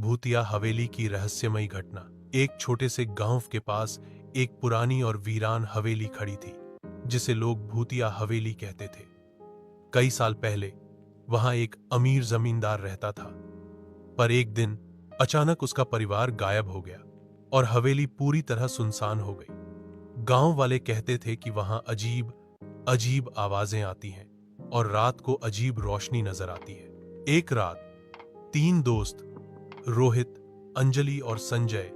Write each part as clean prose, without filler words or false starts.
भूतिया हवेली की रहस्यमयी घटना। एक छोटे से गांव के पास एक पुरानी और वीरान हवेली खड़ी थी, जिसे लोग भूतिया हवेली कहते थे। कई साल पहले वहां एक अमीर जमींदार रहता था, पर एक दिन अचानक उसका परिवार गायब हो गया और हवेली पूरी तरह सुनसान हो गई। गांव वाले कहते थे कि वहां अजीब अजीब आवाजें आती हैं और रात को अजीब रोशनी नजर आती है। एक रात 3 दोस्त रोहित, अंजलि और संजय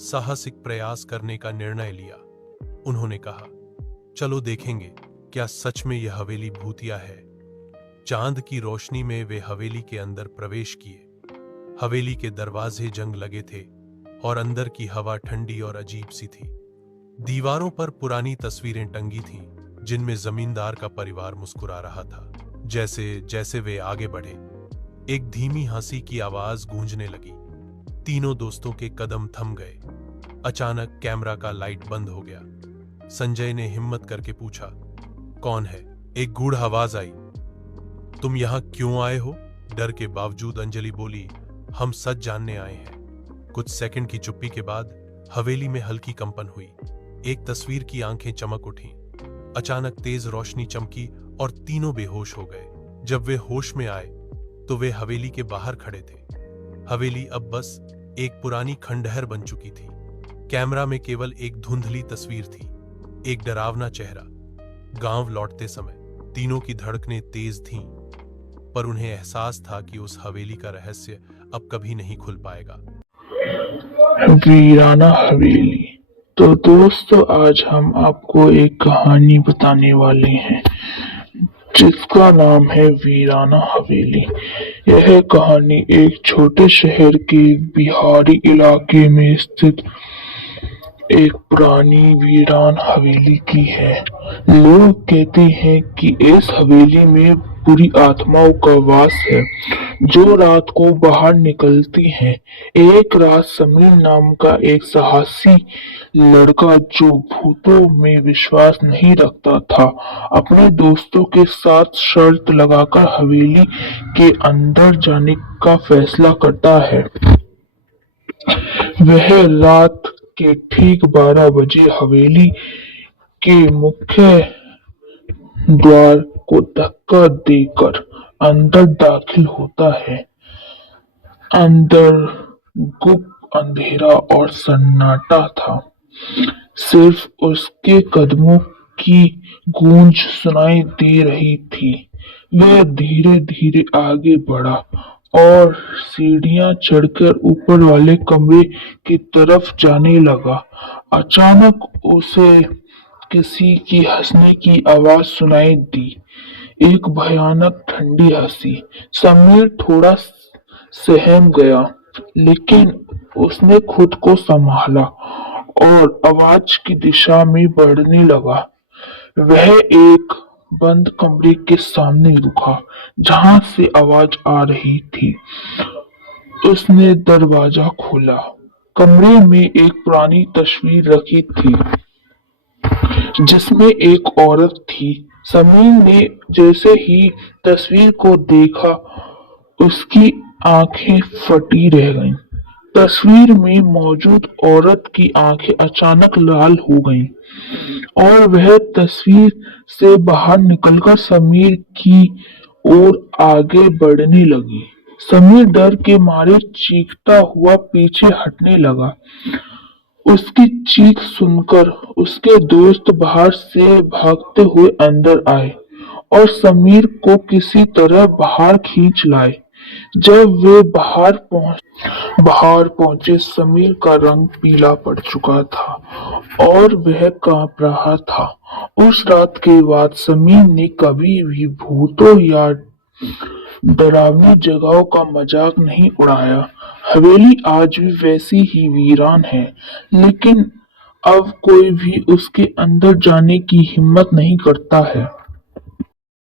साहसिक प्रयास करने का निर्णय लिया। उन्होंने कहा, चलो देखेंगे क्या सच में यह हवेली भूतिया है। चांद की रोशनी में वे हवेली के अंदर प्रवेश किए। हवेली के दरवाजे जंग लगे थे और अंदर की हवा ठंडी और अजीब सी थी। दीवारों पर पुरानी तस्वीरें टंगी थीं, जिनमें जमींदार का परिवार मुस्कुरा रहा था। जैसे जैसे वे आगे बढ़े, एक धीमी हंसी की आवाज गूंजने लगी। तीनों दोस्तों के कदम थम गए। अचानक कैमरा का लाइट बंद हो गया। संजय ने हिम्मत करके पूछा, कौन है? एक गूढ़ आवाज आई, तुम यहां क्यों आए हो? डर के बावजूद अंजलि बोली, हम सच जानने आए हैं। कुछ सेकंड की चुप्पी के बाद हवेली में हल्की कंपन हुई। एक तस्वीर की आंखें चमक उठी। अचानक तेज रोशनी चमकी और तीनों बेहोश हो गए। जब वे होश में आए तो वे हवेली के बाहर खड़े थे। हवेली अब बस एक पुरानी खंडहर बन चुकी थी। कैमरा में केवल एक धुंधली तस्वीर थी, एक डरावना चेहरा। गांव लौटते समय तीनों की धड़कनें तेज थीं, पर उन्हें एहसास था कि उस हवेली का रहस्य अब कभी नहीं खुल पाएगा। वीराना हवेली। तो दोस्तों, आज हम आपको एक कहानी बताने वाले हैं जिसका नाम है वीराना हवेली। यह कहानी एक छोटे शहर के बिहारी इलाके में स्थित एक पुरानी वीरान हवेली की है। लोग कहते हैं कि इस हवेली में बुरी आत्माओं का वास है जो रात को बाहर निकलती हैं। एक रात समीर नाम का एक साहसी लड़का, जो भूतों में विश्वास नहीं रखता था, अपने दोस्तों के साथ शर्त लगाकर हवेली के अंदर जाने का फैसला करता है। वह रात के ठीक 12 बजे हवेली के मुख्य द्वार को धक्का देकर अंदर दाखिल होता है। अंदर गुप्त अंधेरा और सन्नाटा था। सिर्फ उसके कदमों की गूंज सुनाई दे रही थी। वह धीरे धीरे आगे बढ़ा और सीढ़ियां चढ़कर ऊपर वाले कमरे की तरफ जाने लगा। अचानक उसे किसी की हंसने की आवाज सुनाई दी, एक भयानक ठंडी हंसी। समीर थोड़ा सहम गया, लेकिन उसने खुद को संभाला और आवाज की दिशा में बढ़ने लगा। वह एक बंद कमरे के सामने रुका जहां से आवाज आ रही थी। उसने दरवाजा खोला। कमरे में एक पुरानी तस्वीर रखी थी जिसमें एक औरत थी। समीर ने जैसे ही तस्वीर को देखा, उसकी आंखें फटी रह गईं। तस्वीर में मौजूद औरत की आंखें अचानक लाल हो गईं और वह तस्वीर से बाहर निकलकर समीर की ओर आगे बढ़ने लगी। समीर डर के मारे चीखता हुआ पीछे हटने लगा। उसकी चीख सुनकर उसके दोस्त बाहर से भागते हुए अंदर आए और समीर को किसी तरह बाहर खींच लाए। जब वे बाहर पहुंचे, समीर का रंग पीला पड़ चुका था और वह कांप रहा था। उस रात के बाद समीर ने कभी भी भूतों या डरावनी जगहों का मजाक नहीं उड़ाया। हवेली आज भी वैसी ही वीरान है, लेकिन अब कोई भी उसके अंदर जाने की हिम्मत नहीं करता है।